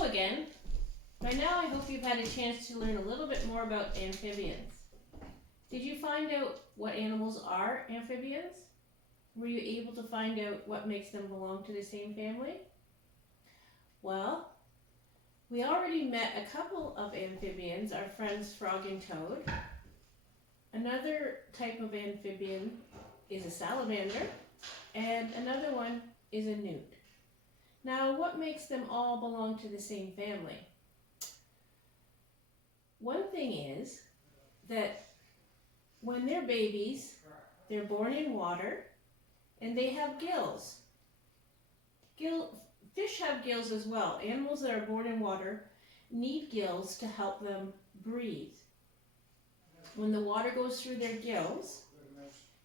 Hello again. By now I hope you've had a chance to learn a little bit more about amphibians. Did you find out what animals are amphibians? Were you able to find out what makes them belong to the same family? Well, we already met a couple of amphibians, our friends frog and toad. Another type of amphibian is a salamander, and another one is a newt. Now, what makes them all belong to the same family? One thing is that when they're babies, they're born in water and they have gills. Fish have gills as well. Animals that are born in water need gills to help them breathe. When the water goes through their gills,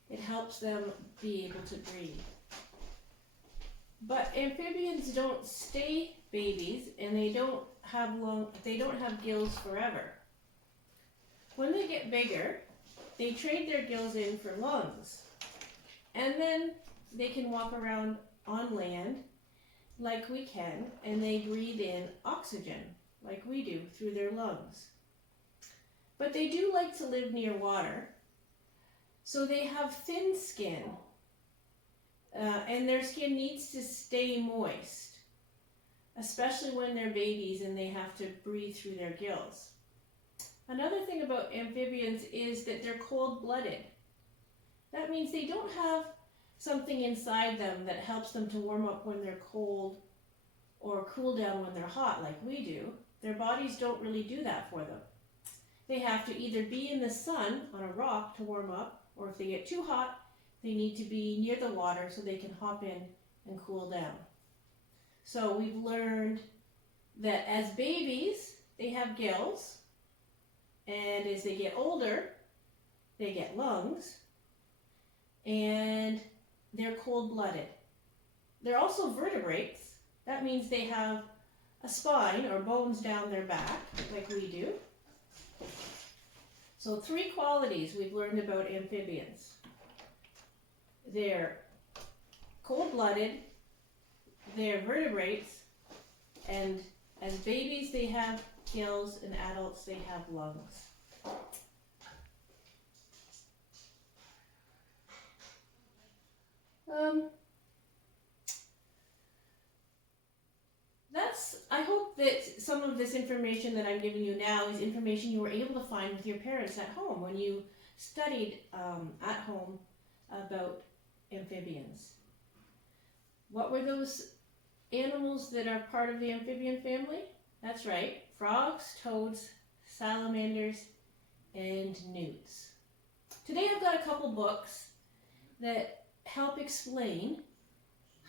it helps them be able to breathe. But amphibians don't stay babies, and they don't have gills forever. When they get bigger, they trade their gills in for lungs. And then they can walk around on land like we can, and they breathe in oxygen like we do through their lungs. But they do like to live near water, so they have thin skin, and their skin needs to stay moist, especially when they're babies and they have to breathe through their gills. Another thing about amphibians is that they're cold-blooded. That means they don't have something inside them that helps them to warm up when they're cold or cool down when they're hot like we do. Their bodies don't really do that for them. They have to either be in the sun on a rock to warm up, or if they get too hot, they need to be near the water so they can hop in and cool down. So we've learned that as babies, they have gills, and as they get older, they get lungs, and they're cold-blooded. They're also vertebrates. That means they have a spine or bones down their back, like we do. So 3 qualities we've learned about amphibians. They're cold-blooded, they're vertebrates, and as babies they have gills, and adults they have lungs. I hope that some of this information that I'm giving you now is information you were able to find with your parents at home when you studied at home about amphibians. What were those animals that are part of the amphibian family? That's right, frogs, toads, salamanders, and newts. Today I've got a couple books that help explain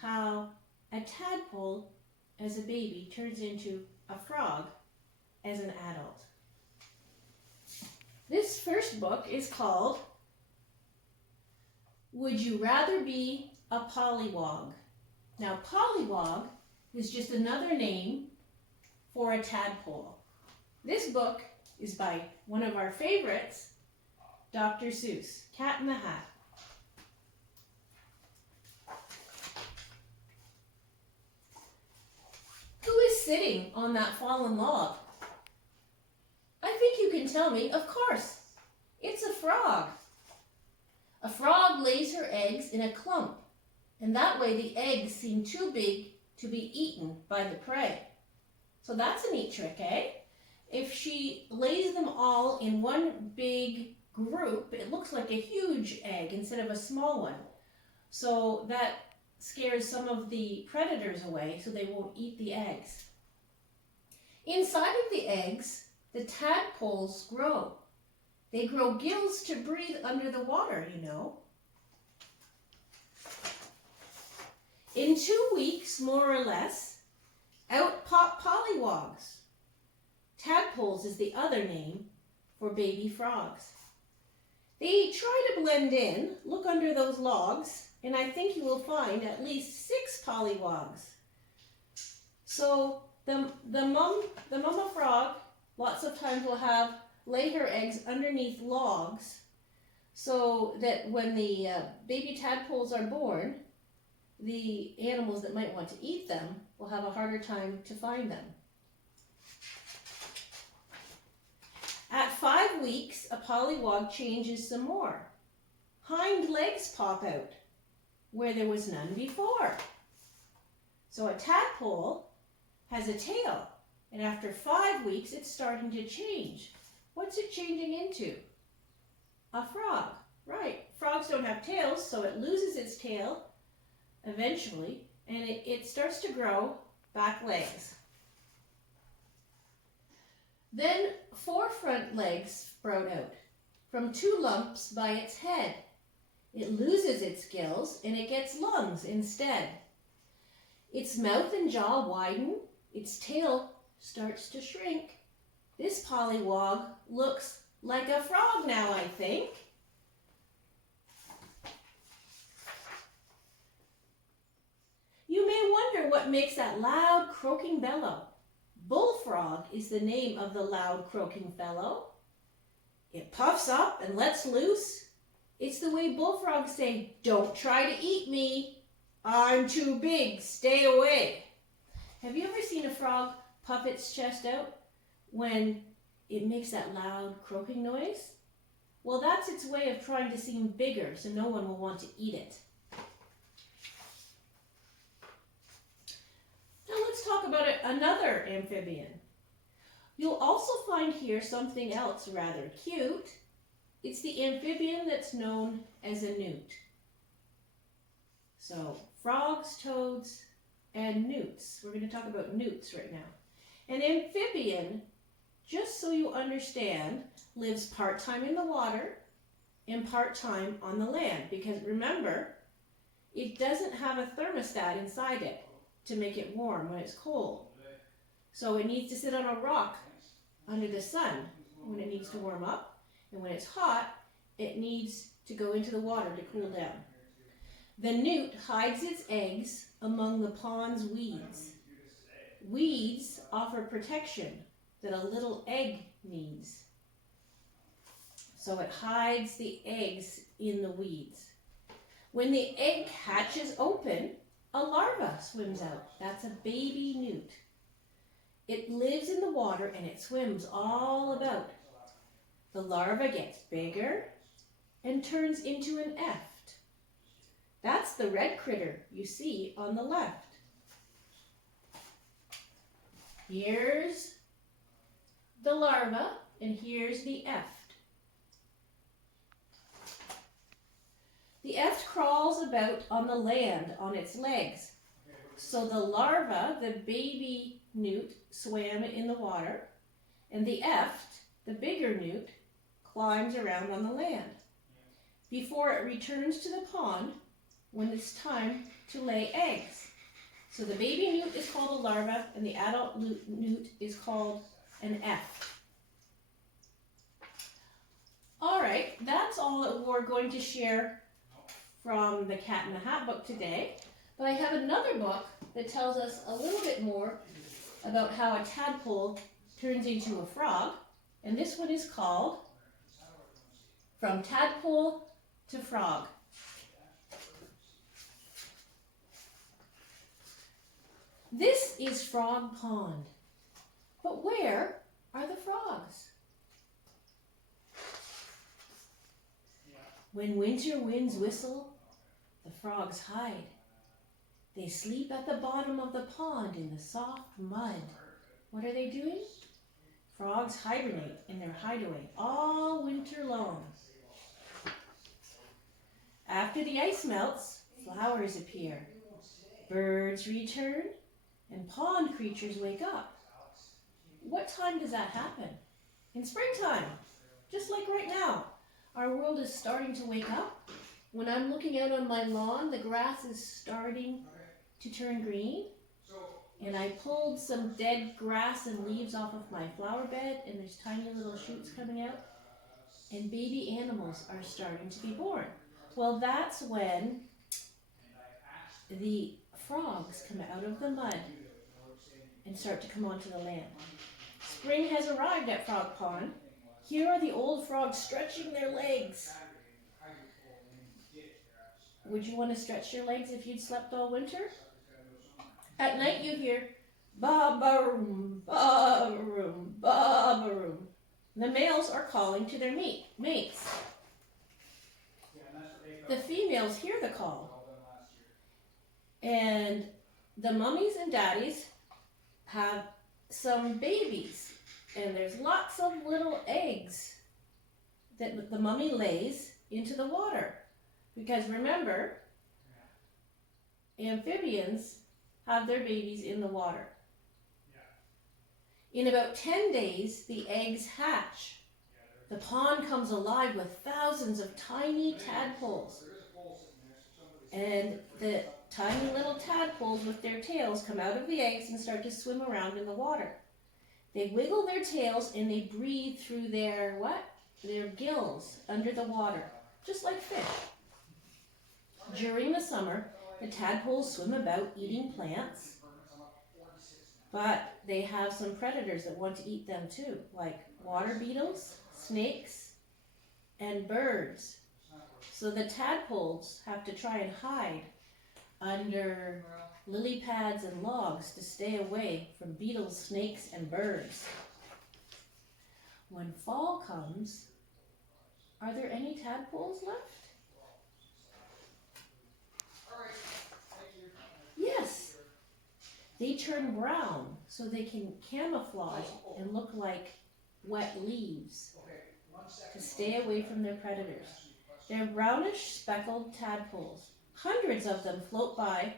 how a tadpole as a baby turns into a frog as an adult. This first book is called Would You Rather Be a Polliwog? Now, polliwog is just another name for a tadpole. This book is by one of our favorites, Dr. Seuss, Cat in the Hat. Who is sitting on that fallen log? I think you can tell me, of course. It's a frog. A frog lays her eggs in a clump, and that way the eggs seem too big to be eaten by the prey. So that's a neat trick, eh? If she lays them all in one big group, it looks like a huge egg instead of a small one. So that scares some of the predators away so they won't eat the eggs. Inside of the eggs, the tadpoles grow. They grow gills to breathe under the water, you know. In 2 weeks, more or less, out pop polliwogs. Tadpoles is the other name for baby frogs. They try to blend in, look under those logs, and I think you will find at least 6 polliwogs. So the mama frog lots of times will lay her eggs underneath logs so that when the baby tadpoles are born, the animals that might want to eat them will have a harder time to find them. 5 weeks, a polliwog changes some more. Hind legs pop out where there was none before. So a tadpole has a tail, and after 5 weeks, it's starting to change. What's it changing into? A frog. Right. Frogs don't have tails, so it loses its tail eventually, and it starts to grow back legs. Then 4 front legs sprout out from 2 lumps by its head. It loses its gills and it gets lungs instead. Its mouth and jaw widen, its tail starts to shrink. This polliwog looks like a frog now, I think. You may wonder what makes that loud croaking bellow. Bullfrog is the name of the loud croaking fellow. It puffs up and lets loose. It's the way bullfrogs say, "Don't try to eat me. I'm too big, stay away." Have you ever seen a frog puff its chest out when it makes that loud croaking noise? Well, that's its way of trying to seem bigger so no one will want to eat it. Now let's talk about another amphibian. You'll also find here something else rather cute. It's the amphibian that's known as a newt. So frogs, toads, and newts. We're going to talk about newts right now. An amphibian, just so you understand, lives part-time in the water and part-time on the land. Because remember, it doesn't have a thermostat inside it to make it warm when it's cold. So it needs to sit on a rock under the sun when it needs to warm up. And when it's hot, it needs to go into the water to cool down. The newt hides its eggs among the pond's weeds. Weeds offer protection that a little egg needs. So it hides the eggs in the weeds. When the egg hatches open, a larva swims out. That's a baby newt. It lives in the water and it swims all about. The larva gets bigger and turns into an eft. That's the red critter you see on the left. Here's the larva and here's the eft. The eft crawls about on the land on its legs. So the larva, the baby newt, swam in the water, and the eft, the bigger newt, climbs around on the land before it returns to the pond when it's time to lay eggs. So the baby newt is called a larva and the adult newt is called an eft. All right, that's all that we're going to share from the Cat in the Hat book today. But I have another book that tells us a little bit more about how a tadpole turns into a frog. And this one is called From Tadpole to Frog. This is Frog Pond. But where are the frogs? When winter winds whistle, the frogs hide. They sleep at the bottom of the pond in the soft mud. What are they doing? Frogs hibernate in their hideaway all winter long. After the ice melts, flowers appear. Birds return, and pond creatures wake up. What time does that happen? In springtime, just like right now. Our world is starting to wake up. When I'm looking out on my lawn, the grass is starting to turn green. And I pulled some dead grass and leaves off of my flower bed, and there's tiny little shoots coming out. And baby animals are starting to be born. Well, that's when the frogs come out of the mud and start to come onto the land. Spring has arrived at Frog Pond. Here are the old frogs stretching their legs. Would you want to stretch your legs if you'd slept all winter? At night you hear ba-ba-room, ba-ba-room, ba-ba-room. The males are calling to their mates. The females hear the call. And the mummies and daddies have some babies. And there's lots of little eggs that the mummy lays into the water. Because remember, amphibians have their babies in the water. In about 10 days, the eggs hatch. The pond comes alive with thousands of tiny tadpoles. And the tiny little tadpoles with their tails come out of the eggs and start to swim around in the water. They wiggle their tails and they breathe through their what? Their gills under the water, just like fish. During the summer, the tadpoles swim about eating plants, but they have some predators that want to eat them too, like water beetles, snakes, and birds. So the tadpoles have to try and hide under lily pads and logs to stay away from beetles, snakes, and birds. When fall comes, are there any tadpoles left? Yes. They turn brown so they can camouflage and look like wet leaves to stay away from their predators. They're brownish speckled tadpoles. Hundreds of them float by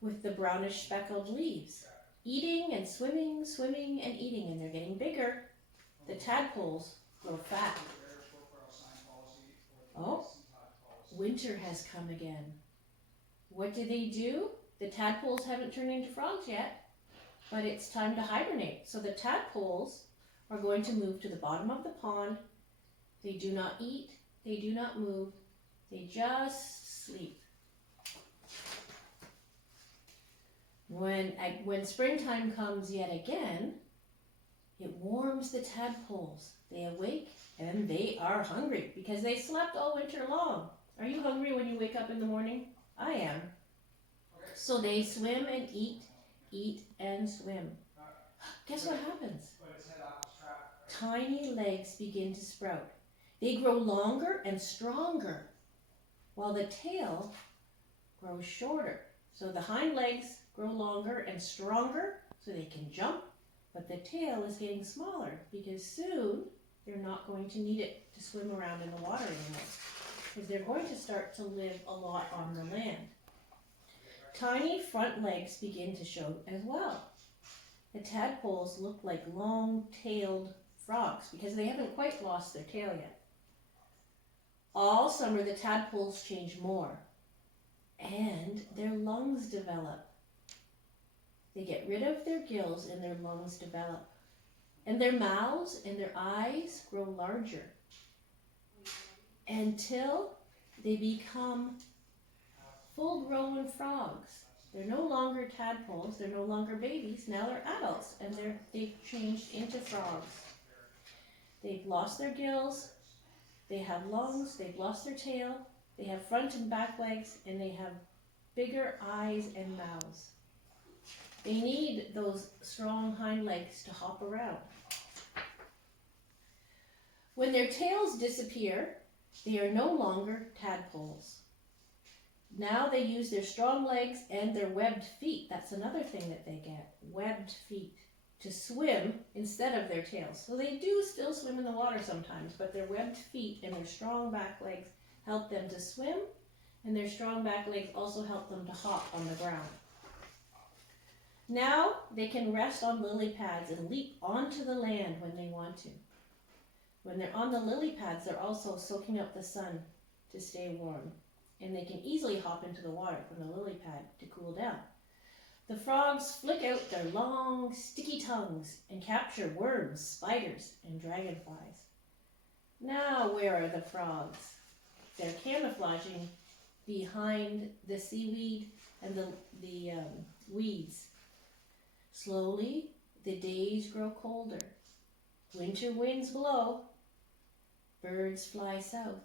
with the brownish speckled leaves, eating and swimming, swimming and eating, and they're getting bigger. The tadpoles grow fat. Oh, winter has come again. What do? The tadpoles haven't turned into frogs yet, but it's time to hibernate. So the tadpoles are going to move to the bottom of the pond. They do not eat, they do not move, they just sleep. When springtime comes yet again, it warms the tadpoles. They awake and they are hungry because they slept all winter long. Are you hungry when you wake up in the morning? I am. So they swim and eat and swim. Guess what happens? Tiny legs begin to sprout. They grow longer and stronger, while the tail grows shorter. So the hind legs grow longer and stronger so they can jump, but the tail is getting smaller because soon they're not going to need it to swim around in the water anymore, because they're going to start to live a lot on the land. Tiny front legs begin to show as well. The tadpoles look like long-tailed frogs because they haven't quite lost their tail yet. All summer the tadpoles change more and their lungs develop. They get rid of their gills and their lungs develop. And their mouths and their eyes grow larger until they become full-grown frogs. They're no longer tadpoles, they're no longer babies, now they're adults and they've changed into frogs. They've lost their gills, they have lungs, they've lost their tail, they have front and back legs, and they have bigger eyes and mouths. They need those strong hind legs to hop around. When their tails disappear, they are no longer tadpoles. Now they use their strong legs and their webbed feet. That's another thing that they get, webbed feet, to swim instead of their tails. So they do still swim in the water sometimes, but their webbed feet and their strong back legs help them to swim, and their strong back legs also help them to hop on the ground. Now they can rest on lily pads and leap onto the land when they want to. When they're on the lily pads, they're also soaking up the sun to stay warm, and they can easily hop into the water from the lily pad to cool down. The frogs flick out their long, sticky tongues and capture worms, spiders, and dragonflies. Now where are the frogs? They're camouflaging behind the seaweed and the weeds. Slowly, the days grow colder. Winter winds blow. Birds fly south.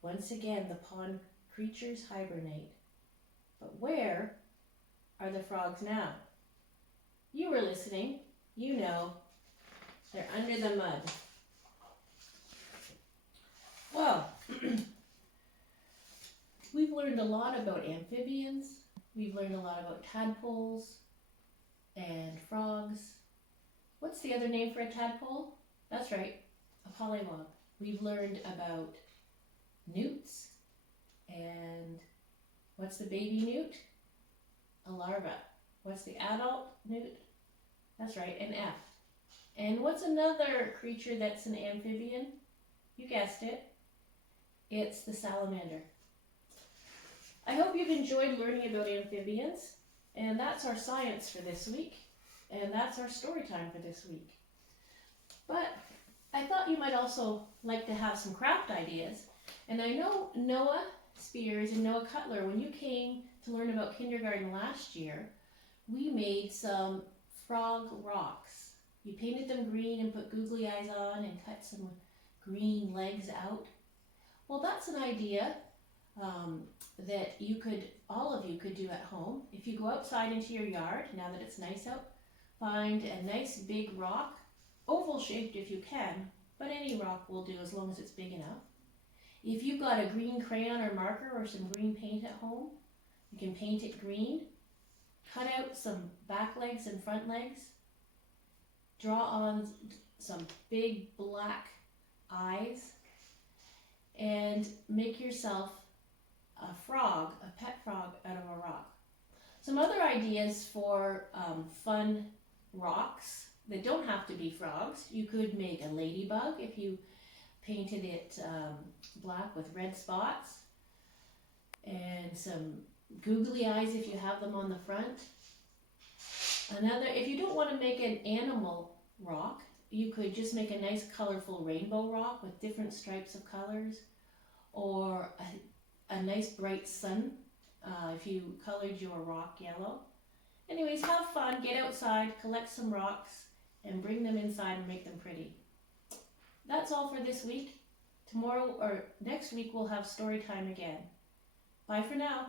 Once again, the pond creatures hibernate. But where are the frogs now? You were listening. You know. They're under the mud. Well, we've learned a lot about amphibians. We've learned a lot about tadpoles and frogs. What's the other name for a tadpole? That's right, a polliwog. We've learned about newts, and what's the baby newt? A larva. What's the adult newt? That's right, an F. And what's another creature that's an amphibian? You guessed it. It's the salamander. I hope you've enjoyed learning about amphibians, and that's our science for this week, and that's our story time for this week. But I thought you might also like to have some craft ideas, and I know Noah Spears and Noah Cutler, when you came to learn about kindergarten last year, we made some frog rocks. You painted them green and put googly eyes on and cut some green legs out. Well, that's an idea that all of you could do at home. If you go outside into your yard, now that it's nice out, find a nice big rock, oval shaped if you can, but any rock will do as long as it's big enough. If you've got a green crayon or marker or some green paint at home, you can paint it green. Cut out some back legs and front legs. Draw on some big black eyes and make yourself a frog, a pet frog out of a rock. Some other ideas for fun rocks that don't have to be frogs. You could make a ladybug if you painted it black with red spots, and some googly eyes if you have them on the front. If you don't want to make an animal rock, you could just make a nice colorful rainbow rock with different stripes of colors, or a nice bright sun if you colored your rock yellow. Anyways, have fun, get outside, collect some rocks, and bring them inside and make them pretty. That's all for this week. Tomorrow or next week we'll have story time again. Bye for now.